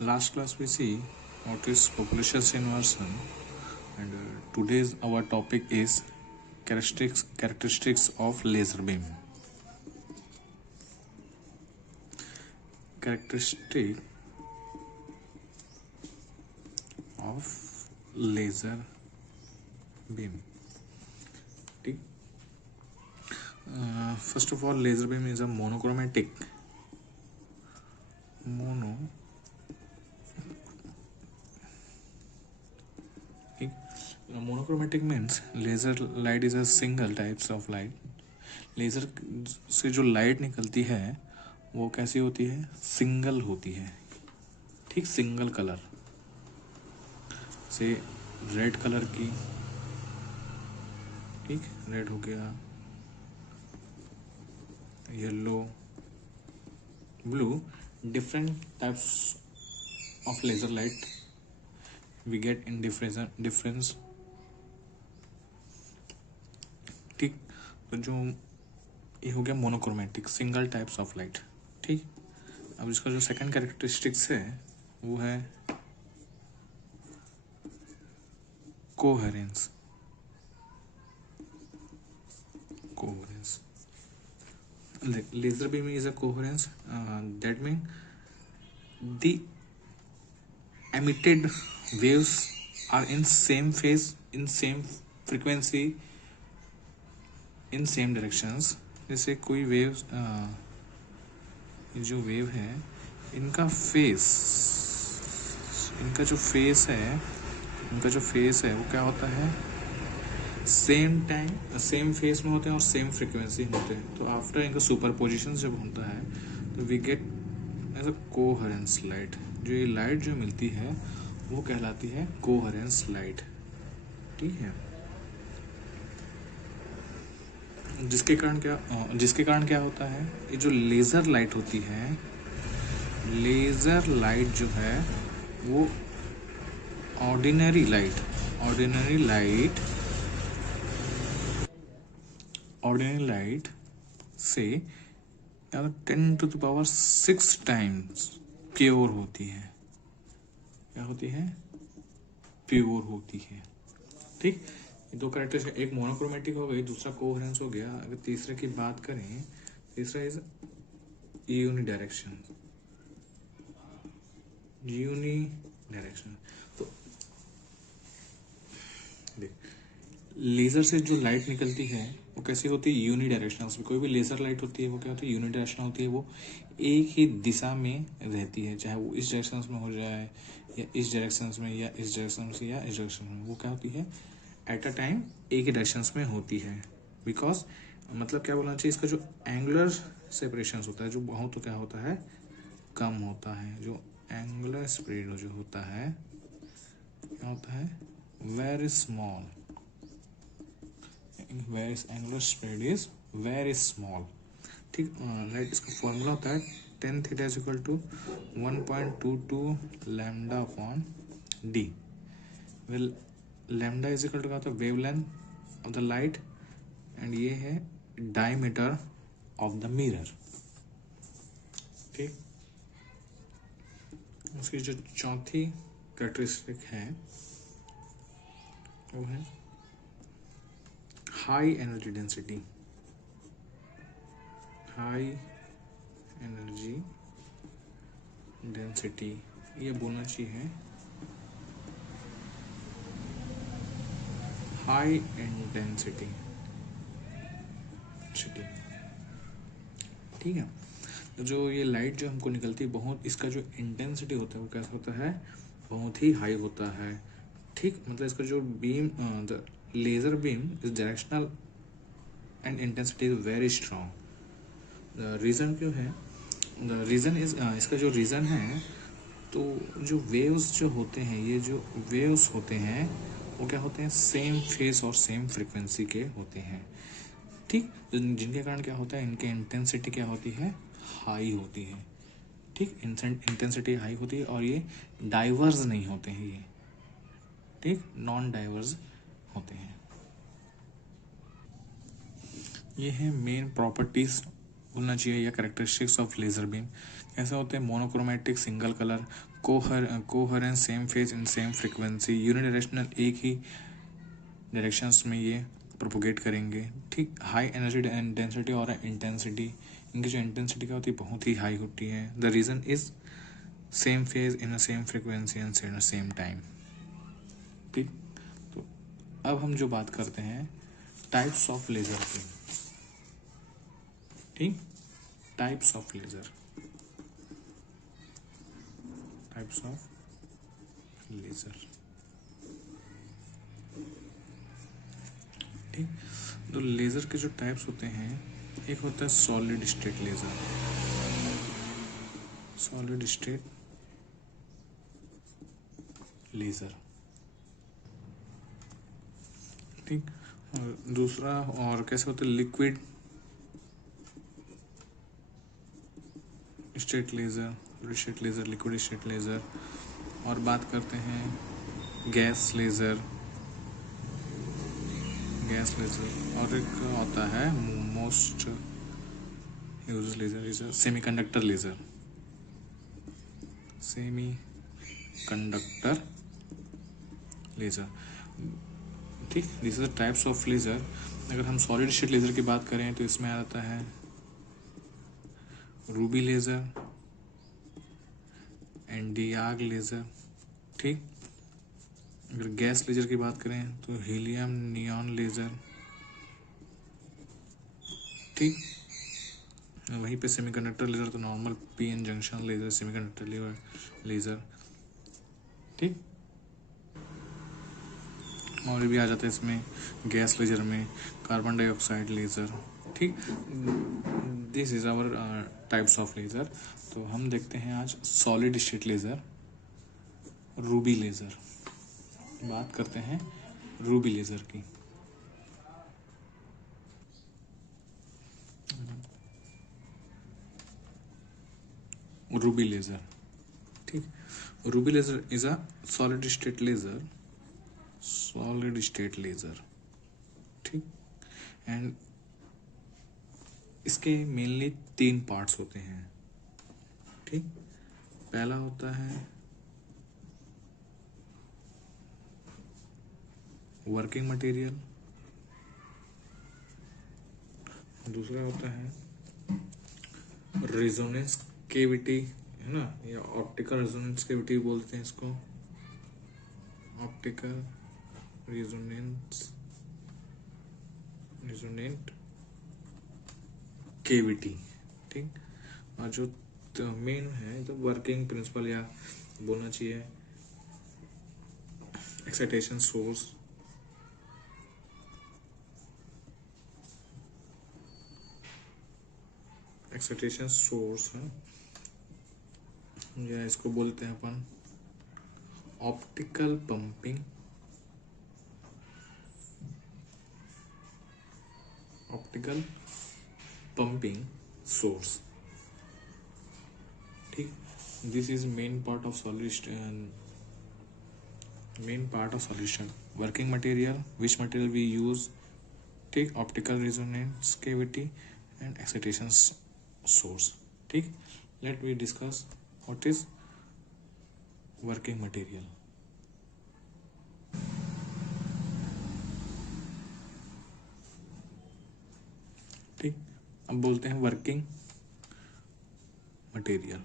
Last class we see what is population inversion, and today's our topic is characteristics of laser beam. Characteristic of laser beam. ठीक. First of all, laser beam is a monochromatic. Monochromatic means laser light is a single types of light. Laser से जो light निकलती है वो कैसी होती है? Single होती है. ठीक, सिंगल कलर से रेड कलर की. ठीक, रेड हो गया, yellow, blue, different types of laser light we get in difference. ठीक, तो जो ये हो गया monochromatic, single types of light. ठीक, अब इसका जो सेकंड कैरेक्टरिस्टिक्स है वो है coherence. Laser beam is a coherence. That means the emitted waves are in same phase, in same frequency, in same directions. जैसे कोई वेव्स, जो वेव है इनका फेस, इनका जो फेस है वो क्या होता है? सेम टाइम सेम फेस में होते हैं और सेम फ्रीक्वेंसी होते हैं. तो आफ्टर इनका सुपरपोजिशन जब होता है तो we get as a coherence light. जो ये लाइट जो मिलती है वो कहलाती है कोहेरेंस लाइट. ठीक है, जिसके कारण क्या होता है? ये जो लेज़र लाइट होती है, लेज़र लाइट जो है वो ऑर्डिनरी लाइट से 10⁻⁶ टाइम्स प्योर होती है. क्या होती है? प्योर होती है. ठीक, दो कैरेक्टर्स, एक मोनोक्रोमेटिक हो गई, दूसरा कोहेरेंस हो गया. अगर तीसरे की बात करें, तीसरा इज यूनिडायरेक्शन. तो देख, लेज़र से जो लाइट निकलती है वो कैसी होती है? यूनिडायरेक्शनल. कोई भी लेज़र लाइट होती है वो क्या होती है? यूनिडायरेक्शनल होती है. वो एक ही दिशा में रहती है, चाहे वो इस डायरेक्शन में हो जाए या इस डायरेक्शन में या इस डायरेक्शन से या इस डायरेक्शन में. वो क्या होती है? एट अ टाइम एक ही डायरेक्शन में होती है. बिकॉज मतलब क्या बोलना चाहिए, इसका जो एंगुलर सेपरेशन होता है जो बहुत, तो क्या होता है? कम होता है. जो एंगुलर स्प्रेड जो होता है क्या होता है? Very small. Angular spread is very small. ठीक, राइट. इसका फॉर्मूला होता है tan theta is equal to 1.22 lambda upon D. Well, lambda is equal to क्या होता है? Wavelength of the light, and ये है डायमीटर ऑफ द मिरर. ठीक, उसकी जो चौथी कैरेक्टरिस्टिक है वो है high energy density. High energy density ये बोलना चाहिए हाई इंटेंसिटी. ठीक है, तो जो ये लाइट जो हमको निकलती है बहुत, इसका जो इंटेंसिटी होता है वो कैसा होता है? बहुत ही हाई होता है. ठीक, मतलब इसका जो beam, the laser beam is directional and intensity is very strong. The reason क्यों है? द रीज़न इज, इसका जो रीज़न है, तो जो वेव्स जो होते हैं, ये जो वेव्स होते हैं वो क्या होते हैं? सेम फेस और सेम फ्रीक्वेंसी के होते हैं. ठीक, जिनके कारण क्या होता है? इनकी इंटेंसिटी क्या होती है? हाई होती है. ठीक, इंटेंसिटी हाई होती है और ये डाइवर्स नहीं होते हैं. ये ठीक, नॉन डाइवर्स होते हैं. ये है मेन प्रॉपर्टीज बोलना चाहिए या कैरेक्टरिस्टिक्स ऑफ लेज़र बीम. कैसे होते हैं? Monochromatic, single colour, coherence same phase in same frequency, unidirectional एक ही डायरेक्शंस में ये प्रोपोगेट करेंगे। ठीक, हाई एनर्जी इंटेंसिटी और इंटेंसिटी, इनकी जो इंटेंसिटी क्या होती है बहुत ही हाई होती है। The reason is same phase in same frequency and same time. ठीक, तो अब हम जो बात करते हैं टाइप्स ऑफ लेज़र की। ठीक, types of laser, types of laser. ठीक, तो लेज़र के जो टाइप्स होते हैं, एक होता है solid state laser, solid state laser. ठीक, और दूसरा और कैसे होता है liquid state laser, state laser, liquid state laser. और बात करते हैं गैस लेज़र, गैस लेज़र। और एक होता है most use laser is semiconductor laser, semiconductor laser. ठीक, this is the types of laser. अगर हम सॉलिड स्टेट लेज़र की बात करें तो इसमें आता है रूबी लेज़र एंड डियाग लेज़र। ठीक, अगर गैस लेज़र की बात करें तो हीलियम नियॉन लेज़र। ठीक, वहीं पे सेमीकंडक्टर लेज़र तो normal PN junction laser, semiconductor laser. ठीक, और भी आ जाता है इसमें गैस लेज़र में कार्बन डाइऑक्साइड लेज़र। ठीक, this is our types of laser. तो हम देखते हैं आज solid state laser, ruby laser. बात करते हैं रूबी लेज़र की। Ruby laser. ठीक, ruby laser is a solid state laser, solid state laser. ठीक, एंड इसके मेनली 3 पार्ट्स होते हैं। ठीक, पहला होता है वर्किंग मटेरियल, दूसरा होता है रेजोनेंस केविटी, है ना, या ऑप्टिकल रेजोनेंस केविटी बोलते हैं इसको, ऑप्टिकल रेजोनेंट केविटी। ठीक, और जो मेन है तो वर्किंग प्रिंसिपल या बोलना चाहिए एक्साइटेशन सोर्स, एक्साइटेशन सोर्स है, या इसको बोलते हैं अपन optical pumping, optical pumping source. ठीक, this is main part of solution, main part of solution. Working material, which material we use. ठीक, optical resonance cavity and excitation source. ठीक, let we discuss what is working material. ठीक, अब बोलते हैं working material.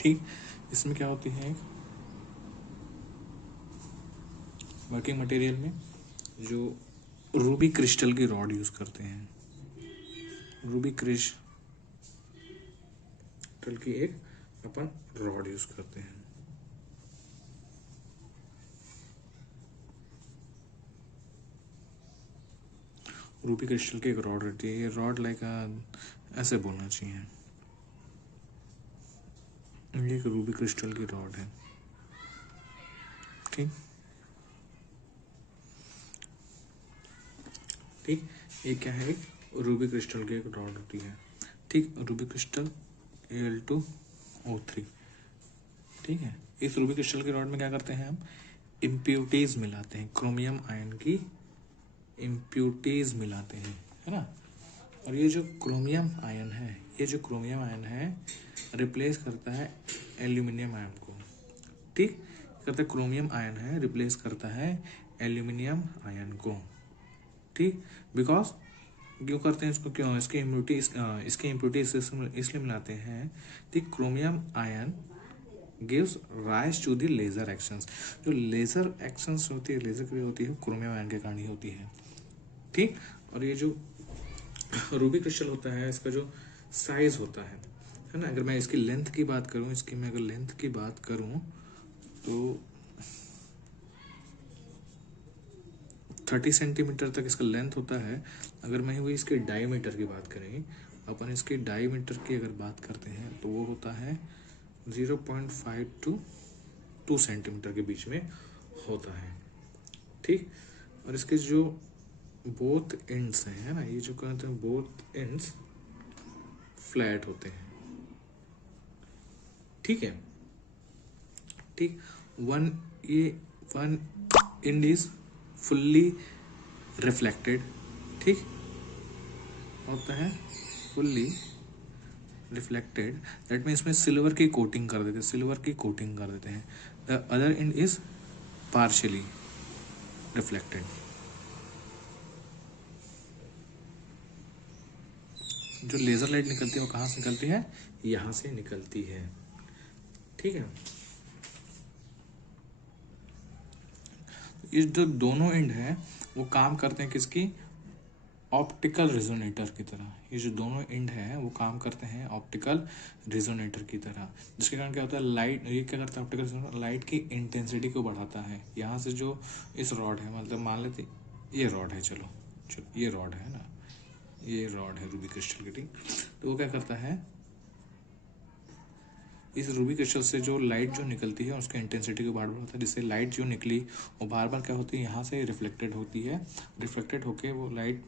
ठीक, इसमें क्या होती है वर्किंग मटेरियल में जो रूबी क्रिस्टल की रॉड यूज करते हैं, रूबी क्रिस्टल की एक अपन रॉड यूज करते हैं। रूबी क्रिस्टल की एक रॉड रहती है, ये रॉड लाइक ऐसे बोलना चाहिए, ये एक रूबी क्रिस्टल की रॉड है। ठीक, ठीक, ये क्या है, एक रूबी क्रिस्टल की एक रॉड होती है। ठीक, रूबी क्रिस्टल Al2O3। ठीक है, इस रूबी क्रिस्टल की रॉड में क्या करते हैं हम, इम्प्यूरिटीज मिलाते हैं, क्रोमियम आयन की इम्प्यूरिटीज मिलाते हैं, है ना। और ये जो क्रोमियम आयन है, ये जो क्रोमियम आयन है रिप्लेस करता है एल्यूमिनियम आयन को, ठीक। करता है क्रोमियम आयन है रिप्लेस करता है एल्यूमिनियम आयन को, ठीक। बिकॉज क्यों करते हैं इसको, क्यों इसकी इम्प्यूरिटी इसलिए मिलाते हैं कि chromium ion gives rise to the laser actions. जो लेजर एक्शंस होती है, लेजर क्रिया होती है, क्रोमियम आयन के कारण ही होती है, ठीक। और ये जो रूबी क्रिस्टल होता है, इसका जो साइज होता है ना, अगर मैं इसकी लेंथ की बात करूं, इसकी मैं अगर लेंथ की बात करूं तो 30 सेंटीमीटर तक इसका लेंथ होता है। अगर मैं हुई इसके डायमीटर की बात करें, अपन इसके डायमीटर की अगर बात करते हैं तो वो होता है 0.5 to 2 सेंटीमीटर के बीच में होता है, ठीक। और इसके जो बोथ एंड्स हैं, है ना, ये जो कहते हैं बोथ एंड्स फ्लैट होते हैं, ठीक है, ठीक। One one and is fully reflected, ठीक होता है, फुल्ली रिफ्लेक्टेड, दैट मीन्स में सिल्वर की कोटिंग कर देते हैं, सिल्वर की कोटिंग कर देते हैं। The other and is partially reflected. जो लेजर लाइट निकलती है वो कहाँ से निकलती है, यहाँ से निकलती है, ठीक है। ये जो दोनों एंड है वो काम करते हैं किसकी, ऑप्टिकल रिजोनेटर की तरह। ये जो दोनों एंड है वो काम करते हैं ऑप्टिकल रिजोनेटर की तरह, जिसके कारण क्या होता है, लाइट, ये क्या करता है ऑप्टिकल रिजोनेटर, लाइट की इंटेंसिटी को बढ़ाता है। यहाँ से जो इस रॉड है, मतलब मान लेते ये रॉड है, चलो चलो ये रॉड है ना, ये रॉड है रूबी क्रिस्टल की, ठीक। तो वो क्या करता है, इस रूबी क्रिस्टल से जो लाइट जो निकलती है उसकी इंटेंसिटी को बार बढ़ाता है, जिससे लाइट जो निकली वो बार बार क्या होती है, यहाँ से रिफ्लेक्टेड होती है, रिफ्लेक्टेड होके वो लाइट,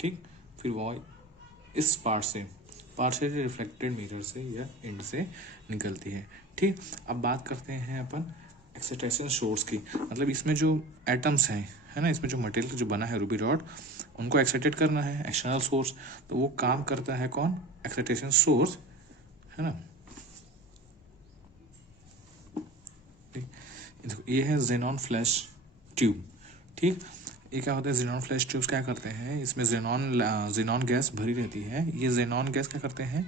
ठीक, फिर वो इस पार्ट से रिफ्लेक्टेड मिरर से या एंड से निकलती है, ठीक। अब बात करते हैं अपन एक्साइटेशन सोर्स की, मतलब इसमें जो एटम्स हैं, है ना, इसमें जो मटेरियल जो बना है रूबी रॉड, उनको एक्साइटेड करना है, एक्सटर्नल सोर्स, तो वो काम करता है कौन, एक्साइटेशन सोर्स, है ना। ये है जेनॉन फ्लैश ट्यूब, ठीक। ये क्या होता है, जेनॉन फ्लैश ट्यूब्स क्या करते हैं, इसमें जेनॉन गैस भरी रहती है। ये जेनॉन गैस क्या करते हैं,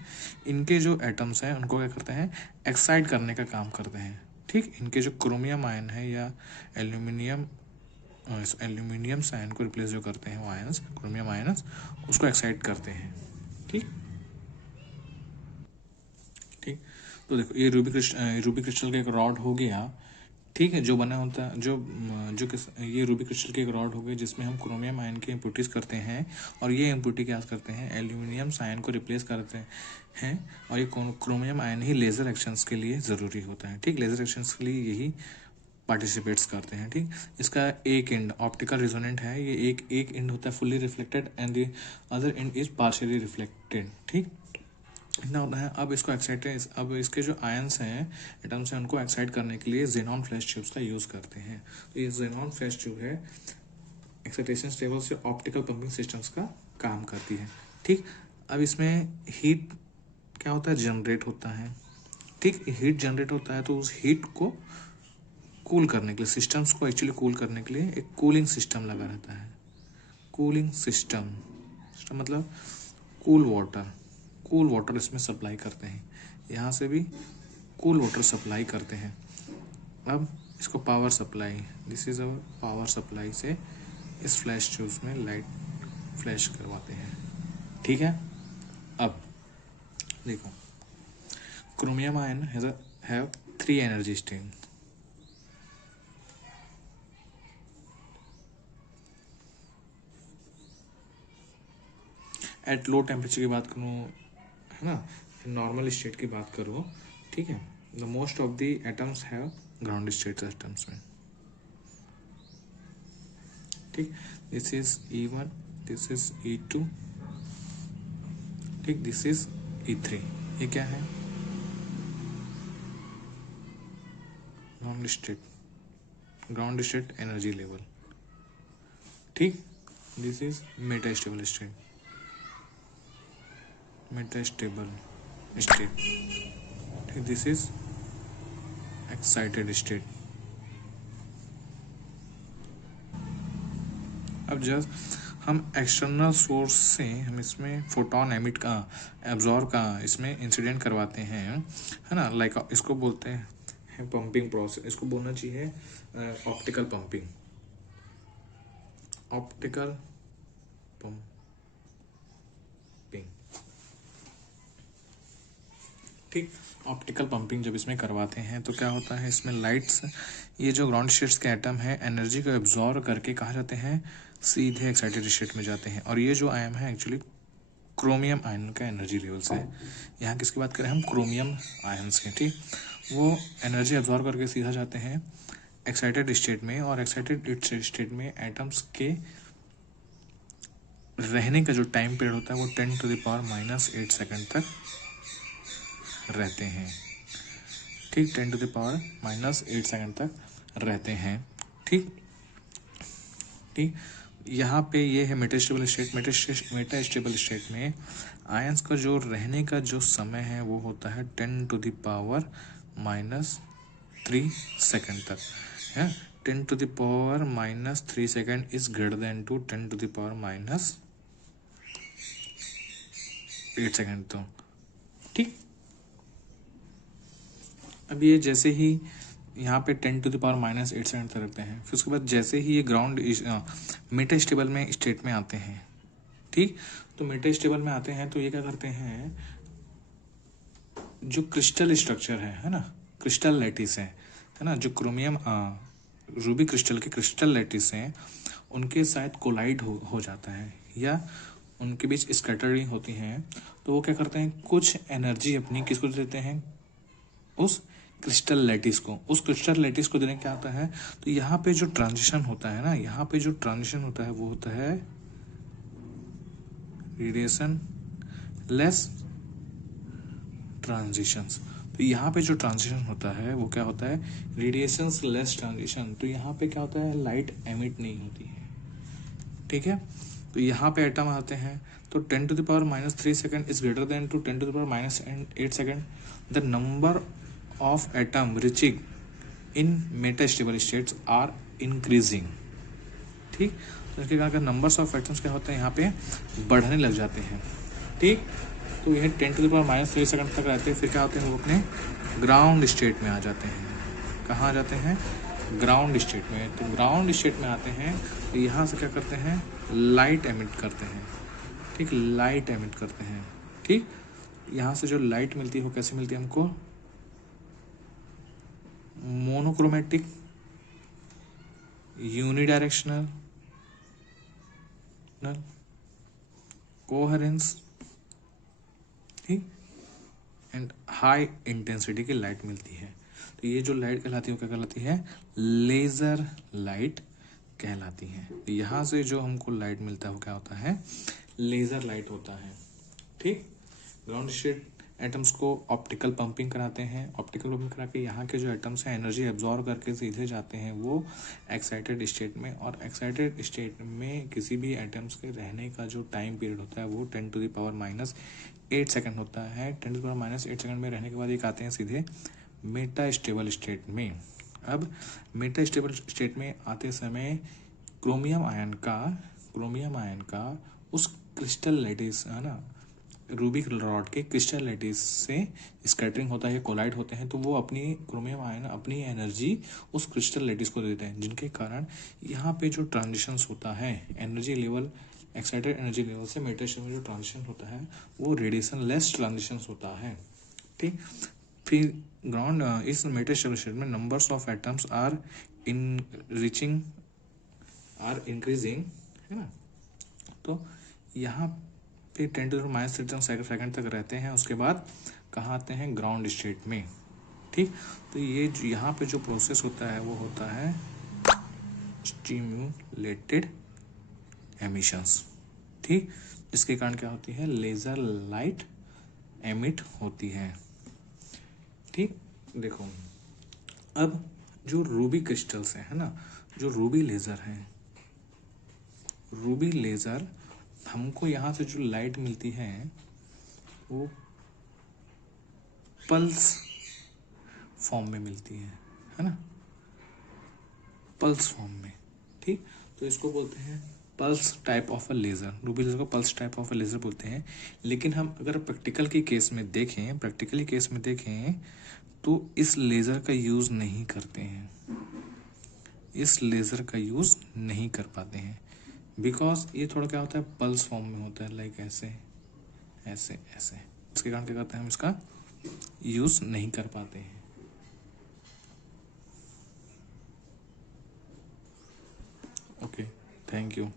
इनके जो एटम्स हैं उनको क्या करते हैं, एक्साइट करने का काम करते हैं, ठीक। इनके जो क्रोमियम आयन है या एल्यूमिनियम एल्यूमिनियम आयन को रिप्लेस जो करते हैं वो आयन्स, क्रोमियम आयन्स, उसको एक्साइट करते हैं, ठीक, ठीक। तो देखो ये रूबी क्रिस्टल का एक रॉड हो गया, ठीक है, जो बना होता है, ये रूबी क्रिस्टल की एक रॉड हो गई जिसमें हम क्रोमियम आयन की इम्प्यूरिटीज करते हैं, और ये इम्प्यूरिटी क्या करते हैं, एल्यूमिनियम आयन को रिप्लेस करते हैं। और ये क्रोमियम आयन ही लेजर एक्शंस के लिए ज़रूरी होता है, ठीक। लेजर एक्शंस के लिए यही पार्टिसिपेट्स करते हैं, ठीक। इसका एक एंड ऑप्टिकल रिजोनेंट है, ये एक एंड होता है fully reflected and the other and is partially reflected, ठीक, इतना होता है। अब इसके जो आयंस हैं, एटम्स हैं, उनको एक्साइट करने के लिए जेनॉन फ्लैश ट्यूब्स का यूज़ करते हैं। तो ये जेनॉन फ्लैश ट्यूब है एक्साइटेशन स्टेबल से ऑप्टिकल पंपिंग सिस्टम्स का काम करती है, ठीक। अब इसमें हीट क्या होता है, जनरेट होता है, ठीक। हीट जनरेट होता है तो उस हीट को कूल करने के लिए, सिस्टम्स को एक्चुअली कूल करने के लिए एक कूलिंग सिस्टम लगा रहता है। कूलिंग सिस्टम मतलब कूल वाटर इसमें सप्लाई करते हैं, यहाँ से भी कूल वाटर सप्लाई करते हैं। अब इसको power supply, this is our power supply से इस फ्लैश ट्यूब्स में लाइट फ्लैश करवाते हैं, ठीक है। अब देखो chromium ion have 3 energy stream. At low temperature की बात करूँ, है ना, नॉर्मल स्टेट की बात करो, ठीक है, the most of the atoms have ground state atoms में, ठीक। This is E1, this is E2, ठीक, दिस इज E3। ये क्या है, ग्राउंड स्टेट एनर्जी लेवल, ठीक। दिस इज मेटास्टेबल स्टेट, ठीक। This is excited state. अब जस्ट हम एक्सटर्नल सोर्स से हम इसमें फोटोन एमिट का एब्जॉर्ब का इसमें इंसिडेंट करवाते हैं, है ना। लाइक इसको बोलते हैं पंपिंग प्रोसेस, इसको बोलना चाहिए ऑप्टिकल पंपिंग, ऑप्टिकल पंपिंग, ठीक। ऑप्टिकल पंपिंग जब इसमें करवाते हैं तो क्या होता है, इसमें लाइट्स, ये जो ग्राउंड स्टेट्स के एटम है एनर्जी को एब्जॉर्ब करके कहाँ जाते हैं, सीधे एक्साइटेड स्टेट में जाते हैं। और ये जो आयन है एक्चुअली क्रोमियम आयन का एनर्जी लेवल से, यहाँ किसकी बात करें हम, क्रोमियम आयन्स के, ठीक। वो एनर्जी एब्जॉर्ब करके सीधा जाते हैं एक्साइटेड स्टेट में, और एक्साइटेड स्टेट में एटम्स के रहने का जो टाइम पीरियड होता है वो 10⁻⁻8 सेकेंड तक रहते हैं, ठीक। 10⁻⁻8 सेकेंड तक रहते हैं, ठीक। यहाँ पे ये है मेटास्टेबल स्टेट। मेटास्टेबल स्टेट में आयंस का जो रहने का जो समय है वो होता है 10⁻³ सेकेंड तक है। 10⁻³ second is greater than to 10⁻⁻8 second, तो ठीक। अब ये जैसे ही यहाँ पे 10⁻⁻8 सेकेंड तक रखते हैं, फिर उसके बाद जैसे ही ये ग्राउंड मेटास्टेबल में स्टेट में आते हैं, ठीक। तो मेटास्टेबल में आते हैं तो ये क्या करते हैं, जो क्रिस्टल स्ट्रक्चर है ना, क्रिस्टल लैटिस है ना, जो क्रोमियम रूबी क्रिस्टल के क्रिस्टल लैटिस हैं, उनके साथ कोलाइड हो जाता है या उनके बीच स्कैटरिंग होती हैं। तो वो क्या करते हैं, कुछ एनर्जी अपनी किसको देते हैं, उस क्रिस्टल लैटिस को। उस क्रिस्टल लैटिस को देने क्या होता है, तो यहाँ पे जो ट्रांजिशन होता है ना, यहाँ पे जो ट्रांजिशन होता है वो होता है रेडिएशन लेस ट्रांजिशंस। तो यहाँ पे जो ट्रांजिशन होता है वो क्या होता है, रेडिएशन लेस ट्रांजिशन। तो यहाँ पे क्या होता है, लाइट एमिट नहीं होती है, ठीक है। तो यहाँ पे एटम आते हैं तो 10⁻³ second is greater than to 10⁻⁸ second. The number of atom reaching in metastable states are increasing, ठीक। तो इसके कारण नंबर्स ऑफ एटम्स क्या होते हैं, यहाँ पे बढ़ने लग जाते हैं, ठीक। तो यह 10⁻³ सेकेंड तक रहते हैं, फिर क्या होते हैं, वो अपने ग्राउंड स्टेट में आ जाते हैं। कहाँ आ जाते हैं, ग्राउंड स्टेट में। तो ग्राउंड स्टेट में आते हैं तो यहाँ से क्या करते हैं, लाइट एमिट करते हैं, ठीक। लाइट एमिट करते हैं, ठीक। यहाँ से जो लाइट मिलती है वो कैसे मिलती है हमको, मोनोक्रोमेटिक, यूनिडायरेक्शनल, कोहेरेंस, ठीक, एंड हाई इंटेंसिटी की लाइट मिलती है। तो ये जो लाइट कहलाती है वो क्या कहलाती है, लेजर लाइट कहलाती है। तो यहाँ से जो हमको लाइट मिलता है वो क्या होता है, लेजर लाइट होता है, ठीक। ग्राउंड स्टेट एटम्स को ऑप्टिकल पंपिंग कराते हैं। ऑप्टिकल पंपिंग करा के यहाँ के जो एटम्स हैं एनर्जी एब्जॉर्ब करके सीधे जाते हैं वो एक्साइटेड स्टेट में। और एक्साइटेड स्टेट में किसी भी एटम्स के रहने का जो टाइम पीरियड होता है वो 10⁻⁻8 सेकेंड होता है। 10⁻⁻8 सेकेंड में रहने के बाद एक आते हैं सीधे मेटास्टेबल स्टेट में। अब मेटास्टेबल स्टेट में आते समय क्रोमियम आयन का उस क्रिस्टल लैटिस है ना, रूबिक रॉड के क्रिस्टल लैटिस से स्कैटरिंग होता है, कोलाइड होते हैं। तो वो अपनी क्रोमियम आयन अपनी एनर्जी उस क्रिस्टल लैटिस को देते हैं, जिनके कारण यहाँ पे जो ट्रांजिशंस होता है energy level, excited energy level से मेटास्टेबल में जो ट्रांजिशन होता है वो रेडिएशन लेस ट्रांजिशंस होता है, ठीक। फिर ग्राउंड इस मेटास्टेबल स्टेट में numbers of atoms are increasing, है ना। तो यहाँ पे 10⁻³ सेकेंड तक रहते हैं। उसके बाद कहाँ आते हैं, ग्राउंड स्टेट में, ठीक। तो ये यहाँ पे जो प्रोसेस होता है वो होता है स्टिम्युलेटेड एमिशंस, ठीक। जिसके कारण क्या होती है, लेजर लाइट एमिट होती है, ठीक। देखो अब जो रूबी क्रिस्टल्स हैं, है ना, जो रूबी लेज़र हैं, रूबी लेज़र हमको यहाँ से जो लाइट मिलती है वो पल्स फॉर्म में मिलती है ना, पल्स फॉर्म में। ठीक, तो इसको बोलते हैं pulse type of a laser, ruby laser को pulse type of a laser बोलते हैं। लेकिन हम अगर प्रैक्टिकल के केस में देखें, प्रैक्टिकली केस में देखें तो इस लेज़र का यूज़ नहीं करते हैं, इस लेज़र का यूज़ नहीं कर पाते हैं, बिकॉज ये थोड़ा क्या होता है, पल्स फॉर्म में होता है, लाइक ऐसे ऐसे ऐसे। इसके कारण क्या करते हैं, हम इसका यूज़ नहीं कर पाते हैं। Okay, thank you.